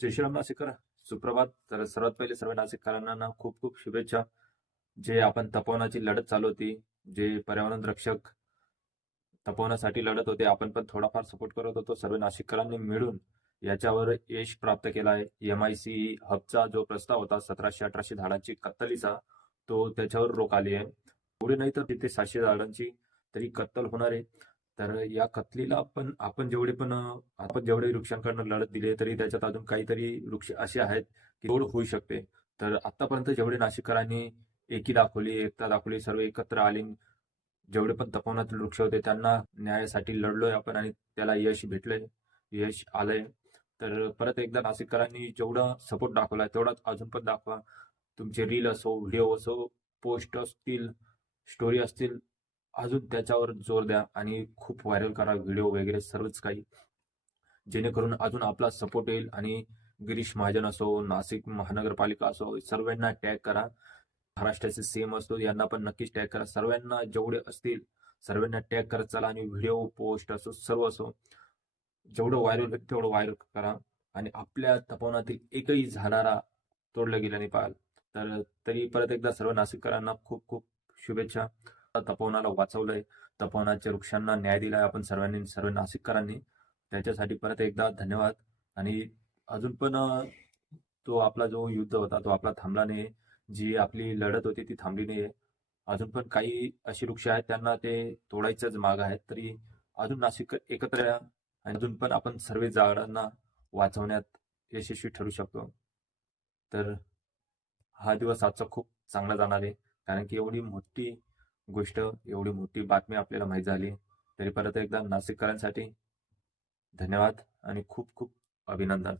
जय श्रीराम नाशिककर. सुप्रभात. तर सर्वात पहिले सर्व नाशिककरांना ना खूप खूप शुभेच्छा. जे आपण तपोवनाची लढत चालू होती, जे पर्यावरण रक्षक तपोवनासाठी लढत होते, आपण पण थोडाफार सपोर्ट करत होतो. सर्व नाशिककरांनी मिळून याच्यावर यश प्राप्त केला आहे. MIC हबचा जो प्रस्ताव होता 1700-1800 झाडांची कत्तलीचा, तो त्याच्यावर रोक आली आहे. एवढे नाही तर तिथे 700 झाडांची तरी कत्तल होणार आहे. तर या कत्तलीला पण आपण जेवढे वृक्षांकडनं लढत दिली तरी त्याच्यात अजून काहीतरी वृक्ष असे आहेत की तोड होऊ शकते. तर आतापर्यंत जेवढे नाशिककरांनी एकी दाखवली, एकता दाखवली, सर्व एकत्र आले, जेवढे पण तपोवनातील वृक्ष होते त्यांना न्यायासाठी लढलोय आपण आणि त्याला यश भेटलंय, यश आलंय. तर परत एकदा नाशिककरांनी जेवढा सपोर्ट दाखवलाय तेवढाच अजून पण दाखवा. तुमचे रील असो, व्हिडिओ असो, पोस्ट असतील, स्टोरी असतील, अजून त्याच्यावर जोर द्या आणि खूप व्हायरल करा व्हिडिओ वगैरे सर्वच काही, जेणेकरून अजून आपला सपोर्ट येईल. आणि गिरीश महाजन असो, नाशिक महानगरपालिका असो, सर्वांना टॅग करा. महाराष्ट्राचे सीएम असतो यांना पण नक्कीच टॅग करा. सर्वांना जेवढे असतील सर्वांना टॅग करत चला आणि व्हिडिओ पोस्ट असो, सर्व असो, जेवढं व्हायरल होईल तेवढं व्हायरल करा. आणि आपल्या तपोवनातील एकही झाडाला तोडलं गेलं नाही पाहाल. तर तरी परत एकदा सर्व नाशिककरांना खूप खूप शुभेच्छा. तपोवनाला वाचवलंय, तपोवनाच्या वृक्षांना न्याय दिलाय आपण सर्वांनी, सर्व नाशिककरांनी. त्याच्यासाठी परत एकदा धन्यवाद. आणि अजून पण तो आपला जो युद्ध होता तो आपला थांबला नाही. जी आपली लढत होती ती थांबली नाहीये. अजून पण काही अशी वृक्ष आहेत त्यांना ते तोडायचंच माग आहेत. तरी अजून नाशिक एकत्र या आणि अजून पण आपण सर्व झाडांना वाचवण्यात यशस्वी ठरू शकतो. तर हा दिवस आजचा खूप चांगला जाणार आहे, कारण की एवढी मोठी गोष्ट, एवढी मोठी बातमी आपल्याला माहीत झाली. तरी परत एकदा नाशिककरांसाठी धन्यवाद आणि खूप खूप अभिनंदन.